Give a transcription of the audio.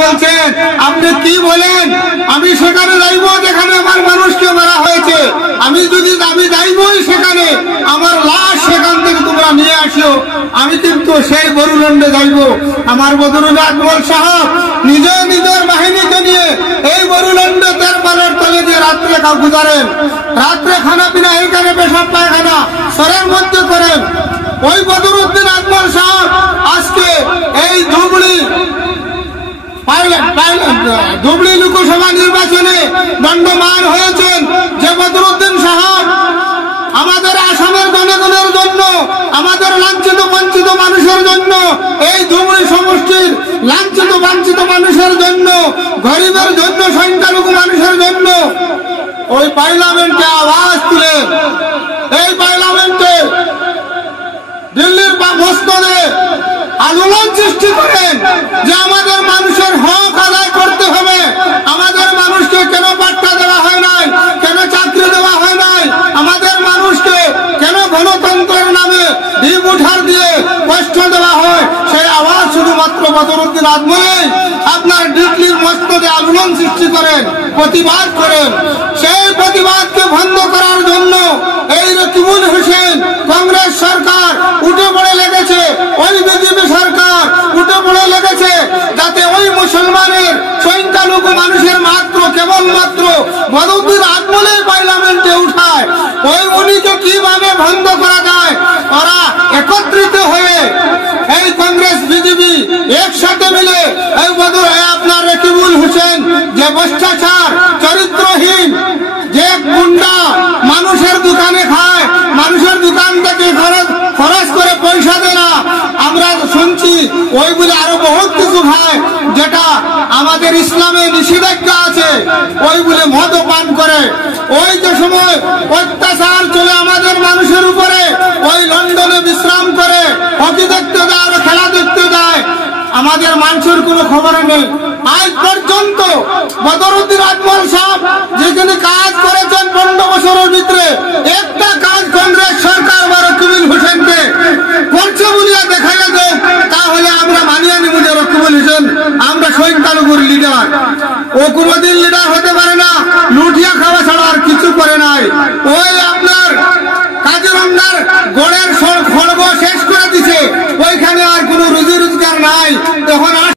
বলছেন আপনি কি বলেন? আমি সেখানে যাইব যেখানে আমার মানুষকে মারা হয়েছে। আমি যাইবই সেখানে, আমার লাশ সেখান থেকে তোমরা নিয়ে আসো। আমি কিন্তু সেই বরুল্যান্ডে যাইব। আমার বদরুল আকমল সাহেব নিজের বাহিনীকে নিয়ে এই বরুল্যান্ডে তেরপালের তলে দিয়ে রাত্রে গুজারেন। রাত্রে খানা পিনা এইখানে পেশাব পায়খানা সরের মধ্যে করেন। ওই বদরুদ্দিন আকমল সাহেব আজকে এই ধুবড়ি লোকসভা নির্বাচনে দণ্ডমান হয়েছেন। যে বদরুদ্দিন সাহেব আমাদের আসামের জনগণের জন্য, আমাদের লাঞ্ছিত বঞ্চিত মানুষের জন্য, এই ধুবড়ি সমষ্টির লাঞ্ছিত বঞ্চিত মানুষের জন্য, গরিবের জন্য, সংখ্যালঘু মানুষের জন্য ওই পার্লামেন্টে আওয়াজ তুলে, এই পার্লামেন্টে দিল্লির মসনদে আন্দোলন সৃষ্টি করেন যে আমাদের মানুষের হক আদায় করতে হবে। আমাদের মানুষকে কেন বার্তা দেওয়া হয় নাই, কেন চাকরি দেওয়া হয় নাই, আমাদের মানুষকে কেন গণতন্ত্রের নামে ডিম উঠার দিয়ে কষ্ট দেওয়া হয়, সেই আওয়াজ শুধুমাত্র বদরুদ্দিন আকমলই আপনার দিল্লির মসনদে আন্দোলন সৃষ্টি করেন, প্রতিবাদ করেন। সেই প্রতিবাদকে বন্ধ করার জন্য এই রকিবুল হোসেন কংগ্রেস সরকার উঠে পড়ে লেগেছে, ওই বিজেপি সরকার উঠে পড়ে লেগেছে যাতে ওই মুসলমানের সংখ্যালঘু মানুষের মাত্র কেবলমাত্র বদরুদ্দিন আকমলই পার্লামেন্টে উঠায়। ওই উনিকে কিভাবে বন্ধ করা যায়, ওরা একত্রিত হয়ে এই কংগ্রেস বিজেপি একসাথে মিলে এই আপনার রকিবুল হোসেন যে ভ্রষ্টাচার চরিত্রহীন, যে গুন্ডা মানুষের দোকানে খায়, মানুষের দোকান থেকে খরচ করে পয়সা দেয় না, আমরা শুনছি ওইগুলি আরো বহুত কিছু খায় যেটা আমাদের ইসলামে নিষেধাজ্ঞা আছে, ওইগুলি মদ্যপান করে। ওই যে সময় অত্যাচার চলে আমাদের মানুষের উপরে, ওই লন্ডনে বিশ্রাম করে হকি দেখতে যায় আর খেলা দেখতে যায়, আমাদের মানুষের কোনো খবর নেই। আজ পর্যন্ত বদরুদ্দিন আকমল সাহেব যেখানে কাজ করেছেন 15 বছরের ভিতরে